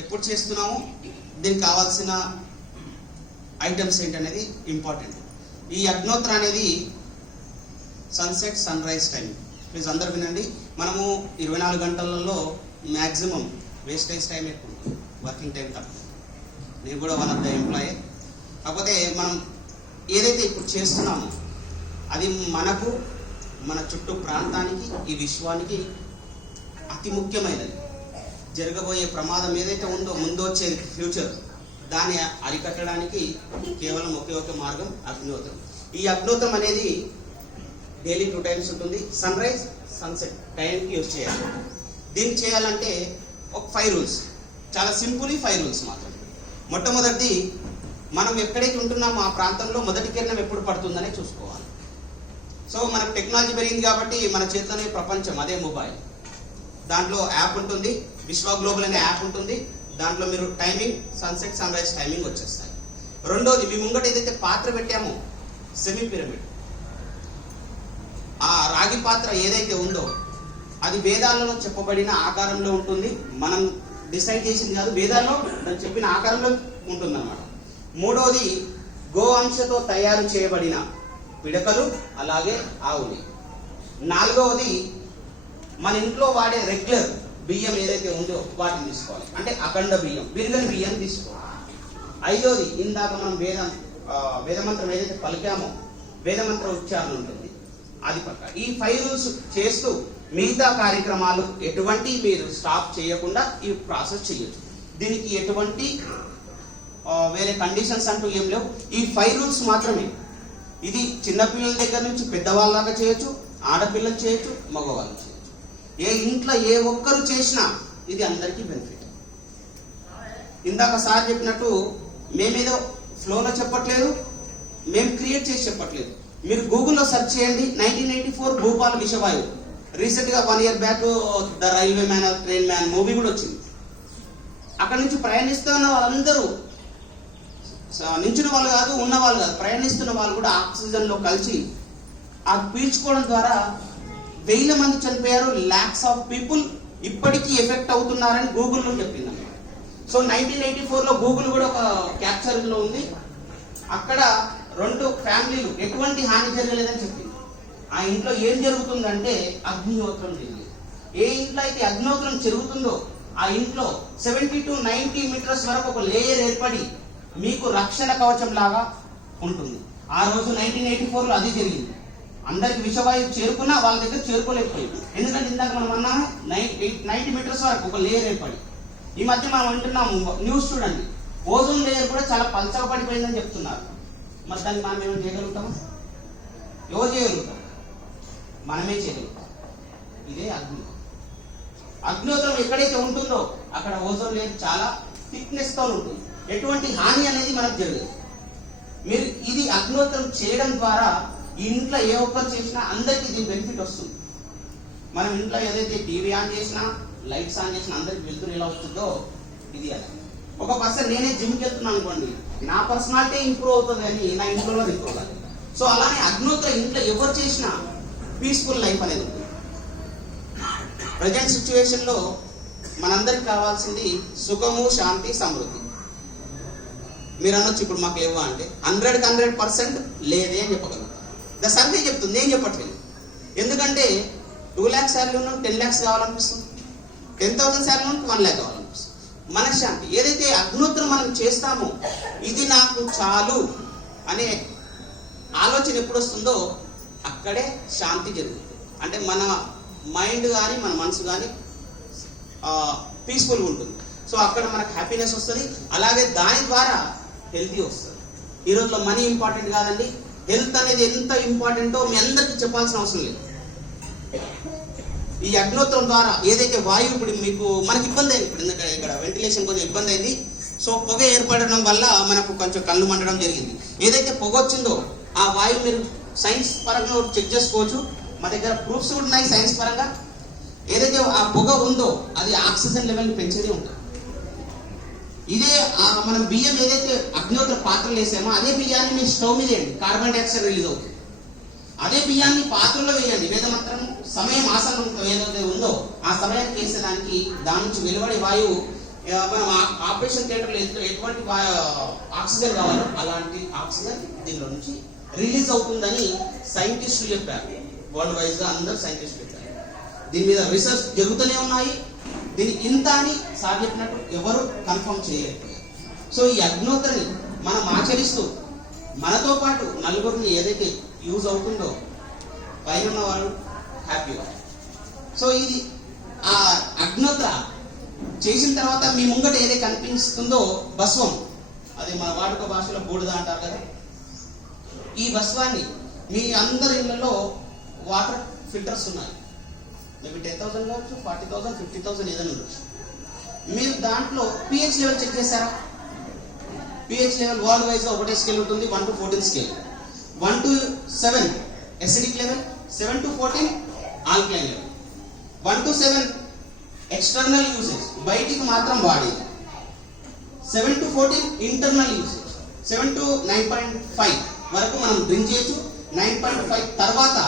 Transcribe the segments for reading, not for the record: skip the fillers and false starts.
ఎప్పుడు చేస్తున్నాము, దీనికి కావాల్సిన ఐటమ్స్ ఏంటనేది ఇంపార్టెంట్. ఈ అగ్నోత్ర అనేది sunset sun rise time. Please అందరు వినండి. మనము 24 గంటలలో మ్యాక్సిమం వేస్టేజ్ టైం ఎక్కువ, వర్కింగ్ టైం తక్కువ. నేను కూడా వన్ ఆఫ్ ద ఎంప్లాయీ. కాకపోతే మనం ఏదైతే ఇప్పుడు చేస్తున్నామో అది మనకు, మన చుట్టూ ప్రాంతానికి, ఈ విశ్వానికి అతి ముఖ్యమైనది. జరగబోయే ప్రమాదం ఏదైతే ఉందో, ముందు వచ్చే ఫ్యూచర్, దాన్ని అరికట్టడానికి కేవలం ఒకే ఒక మార్గం అగ్నిహోత్రం. ఈ అగ్నిహోత్రం అనేది డైలీ 2 times ఉంటుంది. సన్ రైజ్, సన్సెట్ టైంకి యూజ్ చేయాలి. దీన్ని చేయాలంటే ఒక 5 రూల్స్, చాలా సింపుల్. 5 రూల్స్ మాత్రం. మొట్టమొదటిది, మనం ఎక్కడైతే ఉంటున్నామో ఆ ప్రాంతంలో మొదటి కిరణం ఎప్పుడు పడుతుందనే చూసుకోవాలి. సో మనకు టెక్నాలజీ పెరిగింది కాబట్టి మన చేతిలోనే ప్రపంచం, అదే మొబైల్. దాంట్లో యాప్ ఉంటుంది, విశ్వ గ్లోబల్ అనే యాప్ ఉంటుంది. దాంట్లో మీరు timing, sunset sun rise timing వచ్చేస్తాయి. రెండోది, మీ ముంగట ఏదైతే పాత్ర పెట్టామో సెమీ పిరమిడ్, ఆ రాగి పాత్ర ఏదైతే ఉందో అది వేదాలలో చెప్పబడిన ఆకారంలో ఉంటుంది. మనం డిసైడ్ చేసింది కాదు, వేదాల్లో దాన్ని చెప్పిన ఆకారంలో ఉంటుంది అన్నమాట. మూడోది, గో అంశతో తయారు చేయబడిన పిడకలు, అలాగే ఆవుని. నాలుగవది, మన ఇంట్లో వాడే రెగ్యులర్ బియ్యం ఏదైతే ఉందో వాటిని తీసుకోవాలి, అంటే అఖండ బియ్యం, విరగని బియ్యం తీసుకోవాలి. ఐదోది, ఇందాక మనం వేదమంత్రం ఏదైతే పలికామో వేదమంత్ర ఉచ్చారణ ఉంటుంది, అది పక్క. ఈ 5 రూల్స్ చేస్తూ మిగతా కార్యక్రమాలు ఎటువంటి మీరు స్టాప్ చేయకుండా ఈ ప్రాసెస్ చేయొచ్చు. దీనికి ఎటువంటి వేరే కండిషన్స్ అంటూ ఏం లేవు. ఈ 5 రూల్స్ మాత్రమే. ఇది చిన్నపిల్లల దగ్గర నుంచి పెద్దవాళ్ళలాగా చేయొచ్చు, ఆడపిల్లలు చేయొచ్చు, మగవాళ్ళు చేయొచ్చు. ఏ ఇంట్లో ఏ ఒక్కరు చేసినా ఇది అందరికీ బెనిఫిట్. ఇందాక సార్ చెప్పినట్టు మేమేదో ఫ్లోలో చెప్పట్లేదు, మేము క్రియేట్ చేసి చెప్పట్లేదు. మీరు గూగుల్లో సెర్చ్ చేయండి, 1984 భూపాల విషవాయువు. రీసెంట్గా 1 year back the railway man or train man movie కూడా వచ్చింది. అక్కడ నుంచి ప్రయాణిస్తున్న వాళ్ళందరూ, నించిన వాళ్ళు కాదు, ఉన్న వాళ్ళు కాదు, ప్రయాణిస్తున్న వాళ్ళు కూడా ఆక్సిజన్లో కలిసి అది పీల్చుకోవడం ద్వారా 1000 మంది చనిపోయారు. lakhs ఆఫ్ పీపుల్ ఇప్పటికీ ఎఫెక్ట్ అవుతున్నారని గూగుల్లో చెప్పింది. సో 1984లో గూగుల్ కూడా ఒక క్యాప్చర్లో ఉంది. అక్కడ 2 ఫ్యామిలీలు ఎటువంటి హాని జరగలేదని చెప్పింది. ఆ ఇంట్లో ఏం జరుగుతుందంటే అగ్నిహోత్రం జరిగింది. ఏ ఇంట్లో అయితే అగ్నిహోత్రం జరుగుతుందో ఆ ఇంట్లో 70 to 90 meters వరకు ఒక లేయర్ ఏర్పడి మీకు రక్షణ కవచం లాగా ఉంటుంది. ఆ రోజు 1984లో అది జరిగింది. అందరికి విషవాయువు చేరుకున్నా వాళ్ళ దగ్గర చేరుకోలేకపోయింది. ఎందుకంటే ఇందాక మనం అన్నాము 90 meters వరకు ఒక లేయర్ ఏర్పడి. ఈ మధ్య మనం అంటున్నాము, న్యూస్ చూడండి, ఓజోన్ లేయర్ కూడా చాలా పల్చగా పడిపోయిందని చెప్తున్నారు. మరి దాన్ని మనం ఏమైనా చేయగలుగుతామా? ఎవరు చేయగలుగుతాం? మనమే చేయగలుగుతాం. ఇదే అగ్నిహోత్రం ఎక్కడైతే ఉంటుందో అక్కడ ఓజోన్ లేయర్ చాలా థిక్నెస్తో ఉంటుంది. ఎటువంటి హాని అనేది మనకు జరగదు. మీరు ఇది అగ్నిహోత్రం చేయడం ద్వారా ఈ ఇంట్లో ఏ ఒక్కరు చేసినా అందరికీ దీని బెనిఫిట్ వస్తుంది. మనం ఇంట్లో ఏదైతే టీవీ ఆన్ చేసినా, లైట్స్ ఆన్ చేసినా అందరికి వెళ్తున్న ఎలా వస్తుందో ఇది అలా. ఒక పర్సన్ నేనే జిమ్కి వెళ్తున్నాను అనుకోండి, నా పర్సనాలిటీ ఇంప్రూవ్ అవుతుంది అని నా ఇంట్లో ఇంప్రూవ్ అవ్వాలి. సో అలానే అగ్నిహోత్రం ఇంట్లో ఎవరు చేసినా పీస్ఫుల్ లైఫ్ అనేది ఉంటుంది. ప్రజెంట్ సిచ్యువేషన్లో మనందరికి కావాల్సింది సుఖము, శాంతి, సమృద్ధి. మీరు అనొచ్చు ఇప్పుడు మాకు లేవా అంటే 100% లేదే అని చెప్పగలరు. ద సర్వే చెప్తుంది, ఏం చెప్పట్లేదు. ఎందుకంటే 2 lakhs శాలరీ ఉన్నాం 10 lakhs కావాలనిపిస్తుంది, 10,000 శాలరీ ఉన్నాం 1 lakh కావాలనిపిస్తుంది. మనశ్శాంతి ఏదైతే అగ్నిహోత్రం మనం చేస్తామో ఇది నాకు చాలు అనే ఆలోచన ఎప్పుడు వస్తుందో అక్కడే శాంతి జరుగుతుంది. అంటే మన మైండ్ కానీ మన మనసు కానీ పీస్ఫుల్గా ఉంటుంది. సో అక్కడ మనకు హ్యాపీనెస్ వస్తుంది. అలాగే దాని ద్వారా హెల్తీ వస్తుంది. ఈ రోజులో మనీ ఇంపార్టెంట్ కాదండి, హెల్త్ అనేది ఎంత ఇంపార్టెంటో మీ అందరికీ చెప్పాల్సిన అవసరం లేదు. ఈ అగ్నిహోత్రం ద్వారా ఏదైతే వాయువు, ఇప్పుడు మీకు మనకి ఇబ్బంది అయింది, ఇప్పుడు ఎందుకంటే ఇక్కడ వెంటిలేషన్ కొంచెం ఇబ్బంది అయింది. సో పొగ ఏర్పడడం వల్ల మనకు కొంచెం కళ్ళు మండడం జరిగింది. ఏదైతే పొగ వచ్చిందో ఆ వాయువు మీరు సైన్స్ పరంగా చెక్ చేసుకోవచ్చు. మా దగ్గర ప్రూఫ్స్ కూడా ఉన్నాయి సైన్స్ పరంగా. ఏదైతే ఆ పొగ ఉందో అది ఆక్సిజన్ లెవెల్ పెంచేది ఉంటుంది. ఇదే మనం బియ్యం ఏదైతే అగ్నిహోత్ర పాత్రలు వేసామో అదే బియ్యాన్ని మీరు స్టవ్ మీద వేయండి, కార్బన్ డైఆక్సైడ్ రిలీజ్ అవుతుంది. అదే బియ్యాన్ని పాత్రలో వేయండి, వేదమంత్రం సమయం ఆసనం ఏదైతే ఉందో ఆ సమయానికి వేసేదానికి దాని నుంచి వెలువడే వాయువు మనం ఆపరేషన్ థియేటర్లో ఎటువంటి ఆక్సిజన్ కావాలో అలాంటి ఆక్సిజన్ దీనిలో నుంచి రిలీజ్ అవుతుందని సైంటిస్టులు చెప్పారు. వరల్డ్ వైజ్ గా అందరు సైంటిస్టులు చెప్పారు. దీని మీద రీసెర్చ్ జరుగుతూనే ఉన్నాయి. దీని ఇంత అని సార్ చెప్పినట్టు ఎవరు కన్ఫర్మ్ చేయలేకపోయారు. సో ఈ అగ్నోత్రని మనం ఆచరిస్తూ మనతో పాటు నలుగురిని ఏదైతే యూజ్ అవుతుందో పైన ఉన్నవాడు హ్యాపీగా. సో ఇది ఆ అగ్నోత్ర చేసిన తర్వాత మీ ముంగట ఏదైతే కనిపిస్తుందో భస్వం, అది మన వాడుక భాషలో బూడిద అంటారు కదా. ఈ భస్వాన్ని మీ అందరి ఇళ్లలో వాటర్ ఫిల్టర్స్ ఉన్నాయి. మేబీ 10,000 కావచ్చు, 40,000, 50,000 ఏదైనా ఉండొచ్చు. మీరు దాంట్లో పిహెచ్ లెవెల్ చెక్ చేశారా? పిహెచ్ లెవెల్ వరల్డ్ వైజ్ ఒకటే స్కేల్ ఉంటుంది, 1 to 14 scale. 1 to 7 acidic level, 7 to 14 alkaline level. 1 to 7 external usage, బయటికి మాత్రం వాడేది. 7 to 14 ఇంటర్నల్ యూసేజ్. 7 to 9.5 వరకు మనం డ్రింక్ చేయొచ్చు. 9.5 తర్వాత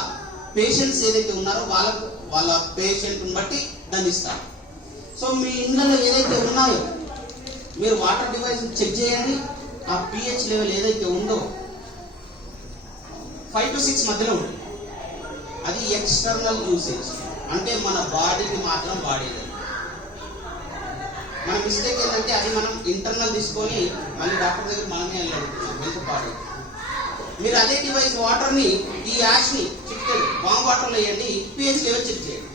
పేషెంట్స్ ఏదైతే ఉన్నారో వాళ్ళ పేషెంట్ బట్టి దాన్ని ఇస్తారు. సో మీ ఇండ్లలో ఏదైతే ఉన్నాయో మీరు వాటర్ డివైస్ చెక్ చేయండి. ఆ పిహెచ్ లెవెల్ ఏదైతే ఉందో 5 to 6 మధ్యలో ఉంటుంది. అది ఎక్స్టర్నల్ యూసేజ్, అంటే మన బాడీకి మాత్రం వాడేది. మన మిస్టేక్ ఏంటంటే అది మనం ఇంటర్నల్ తీసుకొని మళ్ళీ డాక్టర్ దగ్గర మనమే వెళ్ళాడుతున్నాం, హెల్త్ పాడు. మీరు అదే డివైస్ వాటర్ని, ఈ యాష్ని చిక్తాడు వామ్ వాటర్లో వేయండి, పిహెచ్ లెవెల్ చెక్ చేయండి.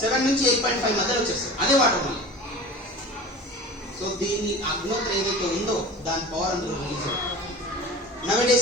7 నుంచి 8.5 మధ్యలో వచ్చేస్తుంది అదే వాటర్ మళ్ళీ. సో దీన్ని అగ్నోత్ర ఏదైతే ఉందో దాని పవర్ అందులో రిలీజ్ అవుతుంది. నవడేస్